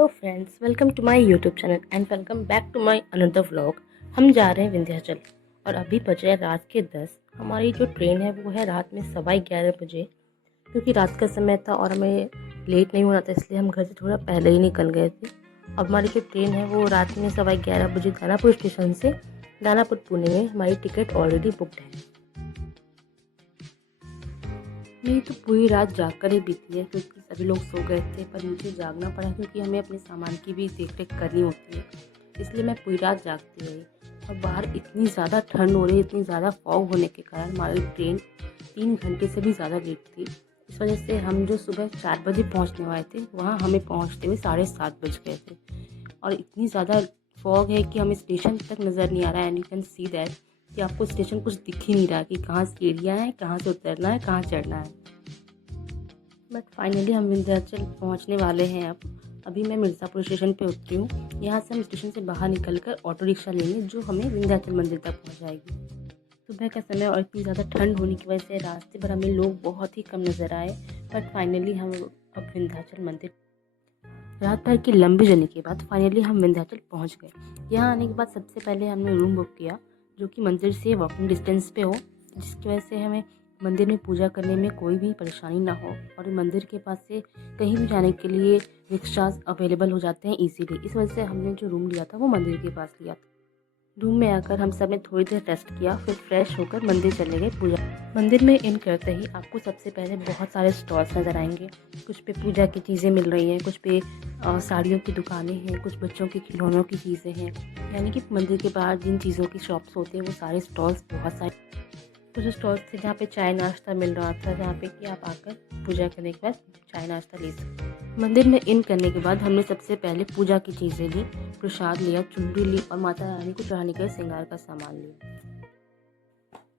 Hello friends, welcome to my YouTube channel and welcome back to my another vlog. हम जा रहे हैं विंध्याचल और अभी बज रहे हैं रात के 10। हमारी जो ट्रेन है वो है रात में 11:15 बजे, क्योंकि रात का समय था और हमें लेट नहीं होना था, इसलिए हम घर से थोड़ा पहले ही निकल गए थे। अब हमारी जो ट्रेन है वो रात में 11:15 बजे दानापुर स्टेशन से दानापुर पुणे में हमारी टिकट ऑलरेडी बुकड है। मेरी तो पूरी रात जागकर ही बीती है, क्योंकि सभी लोग सो गए थे, पर मुझे जागना पड़ा क्योंकि हमें अपने सामान की भी देख रेख करनी होती है, इसलिए मैं पूरी रात जागती रही। और बाहर इतनी ज़्यादा ठंड हो रही है, इतनी ज़्यादा फॉग होने के कारण हमारी ट्रेन 3 घंटे से भी ज़्यादा लेट थी। इस वजह से हम जो सुबह 4 बजे पहुँचने वाले थे, वहाँ हमें पहुँचते हुए 7:30 बज गए थे। और इतनी ज़्यादा फॉग है कि हमें स्टेशन तक नज़र नहीं आ रहा है, and you can see that कि आपको स्टेशन कुछ दिख ही नहीं रहा कि कहाँ सीढ़ियाँ हैं, कहाँ से उतरना है, कहाँ चढ़ना है। बट फाइनली हम विंध्याचल पहुंचने वाले हैं। अभी मैं मिर्ज़ापुर स्टेशन पे उतरी हूँ। यहाँ से हम स्टेशन से बाहर निकलकर ऑटो रिक्शा लेंगे जो हमें विंध्याचल मंदिर तक पहुँचाएगी। सुबह का समय और इतनी ज़्यादा ठंड होने की वजह से रास्ते पर हमें लोग बहुत ही कम नज़र आए। बट फाइनली हम अब विंध्याचल मंदिर, रात भर की लंबी जर्नी के बाद फाइनली हम विंध्याचल पहुँच गए। यहाँ आने के बाद सबसे पहले हमने रूम बुक किया जो कि मंदिर से वॉकिंग डिस्टेंस पे हो, जिसकी वजह से हमें मंदिर में पूजा करने में कोई भी परेशानी ना हो। और मंदिर के पास से कहीं भी जाने के लिए रिक्शास अवेलेबल हो जाते हैं इजीली। इस वजह से हमने जो रूम लिया था वो मंदिर के पास लिया था। रूम में आकर हम सब ने थोड़ी देर रेस्ट किया, फिर फ्रेश होकर मंदिर चले गए पूजा। मंदिर में इन करते ही आपको सबसे पहले बहुत सारे स्टॉल्स नज़र आएंगे। कुछ पे पूजा की चीज़ें मिल रही हैं, कुछ पे साड़ियों की दुकानें हैं, कुछ बच्चों के खिलौनों की चीज़ें हैं। यानी कि मंदिर के बाहर जिन चीज़ों की शॉप्स होती हैं वो सारे स्टॉल्स बहुत सारे। कुछ स्टॉल्स थे जहाँ पे चाय नाश्ता मिल रहा था, जहाँ पे कि आप आकर पूजा करने के बाद चाय नाश्ता ले सकते। मंदिर में इन करने के बाद हमने सबसे पहले पूजा की चीज़ें ली, प्रसाद लिया, चुनरी ली और माता रानी को चढ़ाने के लिए श्रृंगार का सामान लिया।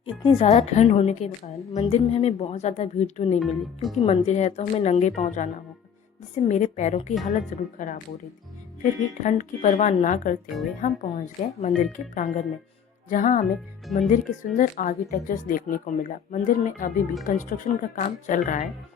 इतनी ज़्यादा ठंड होने के कारण मंदिर में हमें बहुत ज़्यादा भीड़ तो नहीं मिली, क्योंकि मंदिर है तो हमें नंगे पाँव जाना होगा, जिससे मेरे पैरों की हालत ज़रूर ख़राब हो रही थी। फिर भी ठंड की परवाह ना करते हुए हम पहुंच गए मंदिर के प्रांगण में, जहां हमें मंदिर के सुंदर आर्किटेक्चर्स देखने को मिला। मंदिर में अभी भी कंस्ट्रक्शन का काम चल रहा है।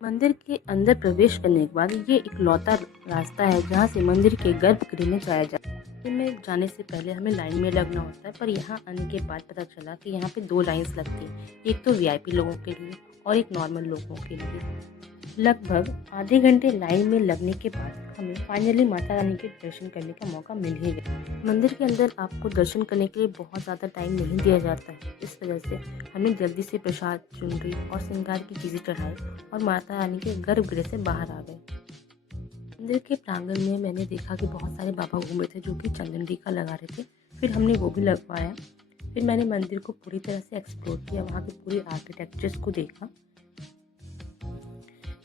मंदिर के अंदर प्रवेश करने के बाद ये इकलौता रास्ता है जहाँ से मंदिर के गर्भगृह में जाया जाता है। मंदिर में जाने से पहले हमें लाइन में लगना होता है, पर यहाँ आने के बाद पता चला कि यहाँ पे 2 लाइन्स लगती हैं, एक तो वीआईपी लोगों के लिए और एक नॉर्मल लोगों के लिए। लगभग आधे घंटे लाइन में लगने के बाद हमें फाइनली माता रानी के दर्शन करने का मौका मिल ही गया। मंदिर के अंदर आपको दर्शन करने के लिए बहुत ज़्यादा टाइम नहीं दिया जाता है, इस वजह से हमने जल्दी से प्रसाद, चुनरी और श्रृंगार की चीज़ें चढ़ाई और माता रानी के गर्भगृह से बाहर आ गए। मंदिर के प्रांगण में मैंने देखा कि बहुत सारे बाबा घूमे थे जो कि चंदन टीका लगा रहे थे, फिर हमने वो भी लगवाया। फिर मैंने मंदिर को पूरी तरह से एक्सप्लोर किया, वहाँ के पूरे आर्किटेक्चर्स को देखा।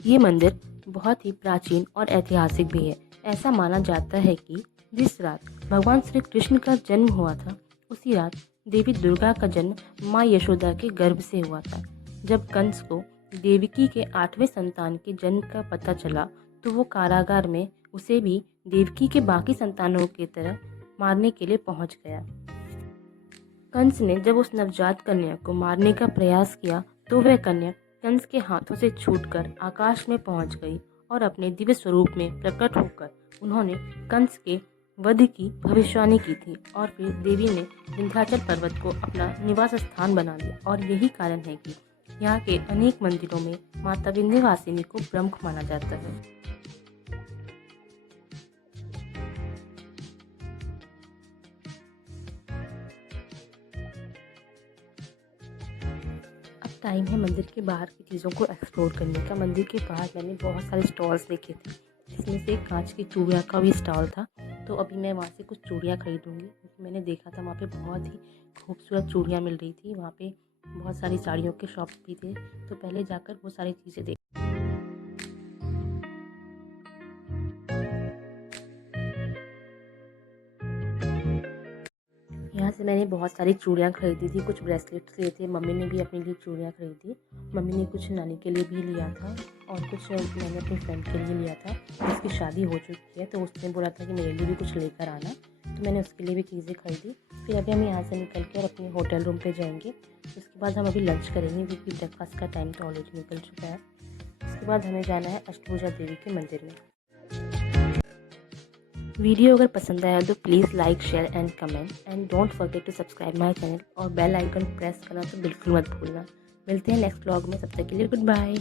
ये मंदिर बहुत ही प्राचीन और ऐतिहासिक भी है। ऐसा माना जाता है कि जिस रात भगवान श्री कृष्ण का जन्म हुआ था, उसी रात देवी दुर्गा का जन्म माँ यशोदा के गर्भ से हुआ था। जब कंस को देवकी के 8वें संतान के जन्म का पता चला, तो वो कारागार में उसे भी देवकी के बाकी संतानों की तरह मारने के लिए पहुंच गया। कंस ने जब उस नवजात कन्या को मारने का प्रयास किया, तो वह कन्या कंस के हाथों से छूटकर आकाश में पहुंच गई और अपने दिव्य स्वरूप में प्रकट होकर उन्होंने कंस के वध की भविष्यवाणी की थी। और फिर देवी ने विंध्याचल पर्वत को अपना निवास स्थान बना लिया, और यही कारण है कि यहाँ के अनेक मंदिरों में माता विंध्यवासिनी को प्रमुख माना जाता है। अब टाइम है मंदिर के बाहर की चीज़ों को एक्सप्लोर करने का। मंदिर के बाहर मैंने बहुत सारे स्टॉल्स देखे थे, जिसमें से कांच की चूड़ियाँ का भी स्टॉल था। तो अभी मैं वहाँ से कुछ चूड़ियाँ खरीदूँगी, क्योंकि मैंने देखा था वहाँ पे बहुत ही खूबसूरत चूड़ियाँ मिल रही थी। वहाँ पे बहुत सारी साड़ियों के शॉप्स भी थे, तो पहले जाकर वो सारी चीज़ें देख। यहाँ से मैंने बहुत सारी चूड़ियाँ खरीदी थी, कुछ ब्रेसलेट्स लिए थे, मम्मी ने भी अपने लिए चूड़ियाँ खरीदी। मम्मी ने कुछ नानी के लिए भी लिया था और कुछ मैंने अपनी फ्रेंड के लिए लिया था जिसकी शादी हो चुकी है, तो उसने बोला था कि मेरे लिए भी कुछ लेकर आना, तो मैंने उसके लिए भी चीज़ें खरीदी। फिर अभी हम यहाँ से निकल कर अपने होटल रूम पे जाएंगे। उसके बाद हम अभी लंच करेंगे, क्योंकि ब्रेकफास्ट का टाइम तो ऑलरेडी निकल चुका है। उसके बाद हमें जाना है अष्टभुजा देवी के मंदिर में। वीडियो अगर पसंद आया तो please like share and comment and don't forget to subscribe my channel और बेल आइकन प्रेस करना तो बिल्कुल मत भूलना। मिलते हैं नेक्स्ट व्लॉग में, तब तक के लिए गुड बाय।